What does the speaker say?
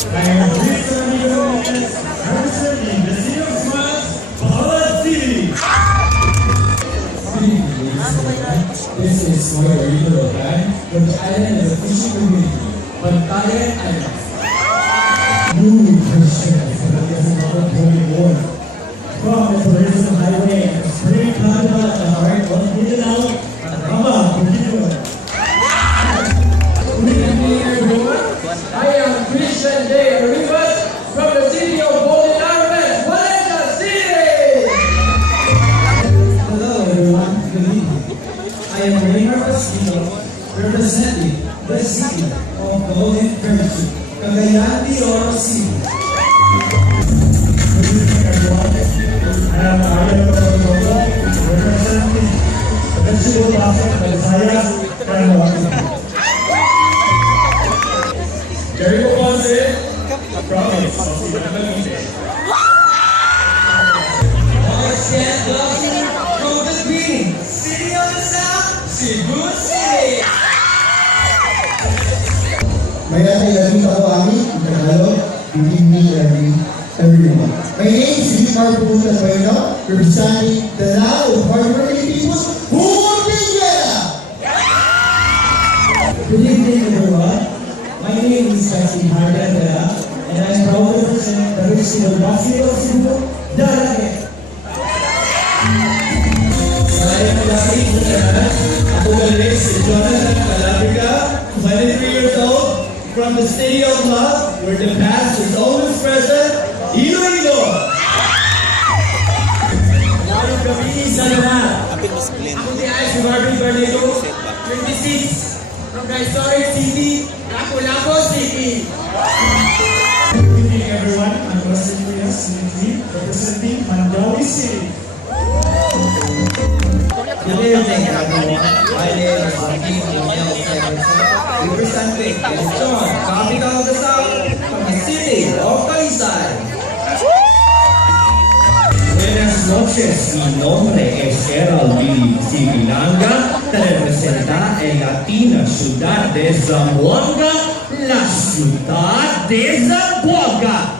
I am pleased to introduce representing the City of Smiles, Bacolod City. This is my original band from the island of the fishing community, Bantayan Island. New Christians is another holy war. From the tourism highway and the spring carnival at the heart of Mindanao, Rama, Bukidnon. Good evening, everyone. I am Christian Day Rivas from the city of Golden Harvest, Valencia City. Hello everyone, good evening. I am Raymar Pasquino, representing the city of Golden Virtue, Cagayan de Oro City. Good evening, everyone. I am Ariel Pagkakoto, representing the City of Visayas, Caraguatay. Jericho Ponce, province of Cavite. Stand blocking from the green, city of the south, Cebu City. Mayroon tayo labing kakuami, in Tagalog, good evening everyone. My name is Victor Pupunta Bueno, representing the now hardworking people who want Pingera! Good evening everyone. My name is Cassie Hardan Dela, and I am proud to represent the rich city of Cebu, Dalague. Saya Kalabig Bulacan. Ako galing si Jonathan Calabiga, 23 years old, from the city of love, where the past is always present, Iloilo. Ngayong gabi sa lahat. Ako si Ice Barbie Bernardo, 26, from the historic city, Lapu-Lapu City. Good evening, everyone. I'm Rustin Rias, Sinitri, representing Mandawi City. Good evening, everyone. My name is Martin O'Neill Severson, representing Luzon, capital of the South, from the city of Talisay. Buenas noches, mi nombre es Geraldine Sibilanga, que representa en latina ciudad de Zamboanga, la ciudad de Zamboanga.